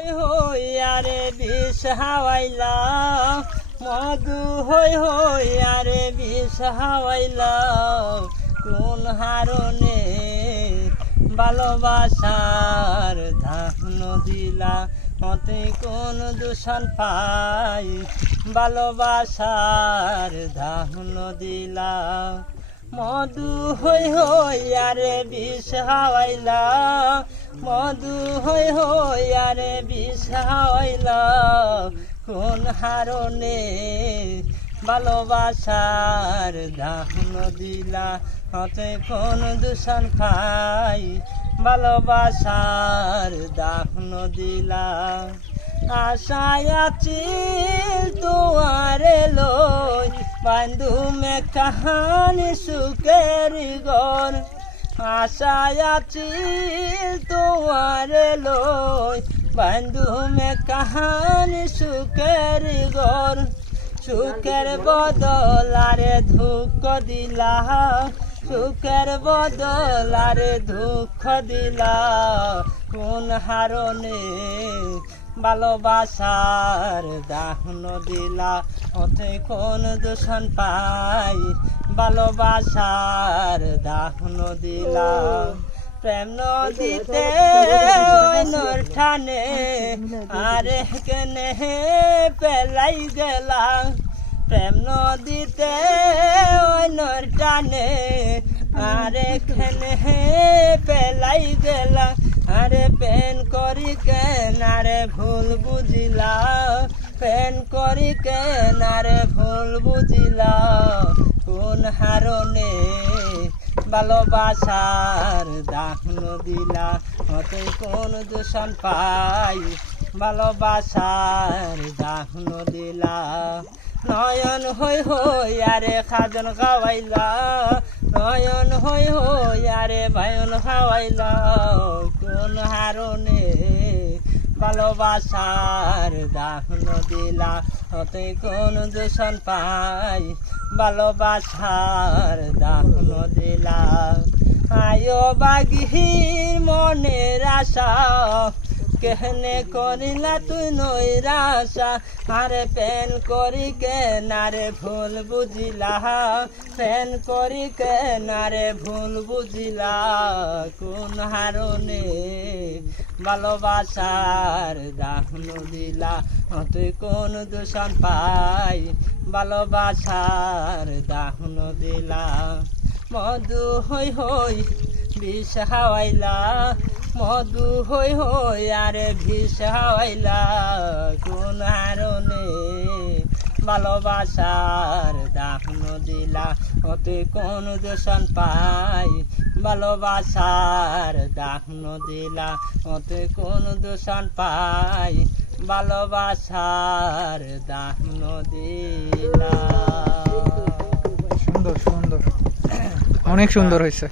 হই হই আরে বিষ হাওয়াইলা মধু হই হই আরে বিষ হাওয়াইলা কোন হারণে ভালোবাসার ধান দিলা, মতে কোন দূষণ পাই? ভালোবাসার ধান দিলা। মধু হই হই আরে বিষ হাওয়াইলা মধু হই হই আরে বিষ হাওয়াইলা কোন হারণে ভালোবাসার দাহন দিলা, হতে কোন দূষণ খাই ভালোবাসার দাহন দিলা। আশায় আছি তোমারে লই বান্ধু মে কাহানি সুখের গর আশায় আছি তোমারে লই। বান্ধু মে কাহানি সুখের গর সুখের বদলারে দুঃখ দিলা সুখের বদলারে দুঃখ দিলা কোন হারণে ভালোবাসার দাহন দিলা ওতে কোন দূষণ পাই? ভালোবাসার দাহন দিলা প্রেম নদীতে ঠানে। আরে কেনে পেলাই গেলাম। প্রেম নদীতে নর টানে আরে খেনে পেলাই গেলাম। আরে পেন করি কেন? আরে ভুল বুঝিলা পেন করি কেন আরে ভুল বুঝিলা কোন হারণে ভালোবাসার দাহন দিলা হতে কোন দূষণ পাই ভালোবাসার দাহন দিলা নয়ন হই হই আরে খাজন খাওয়াইলা নয়ন হই হই আরে বায়ন খাওয়াইলা কোন হারণে ভালোবাসার দাহন দিলা হতে কোন দূষণ পাই? ভালোবাসার দাহন দিলা আয়ো বাগির মনের আশা। কেহনে করিলা তুই নৈরাশা, আরে পেন করি কে নারে ভুল বুঝিলা পেন করি কে নারে ভুল বুঝিলা, কোন হারণে ভালোবাসার দাহন দিলা তুই কোন দূষণ পাই ভালোবাসার দাহন দিলা। মধু হই হই বিষ হাওয়াইলা মধু হই হই আরে হাওয়াইলা কোন হারণে? ভালোবাসার দাহন দিলা হতে কোন দূষণ পাই। ভালোবাসার দাহন দিলা হতে কোন দূষণ পাই। ভালোবাসার দাহন দিলা সুন্দর সুন্দর। অনেক সুন্দর হয়েছে।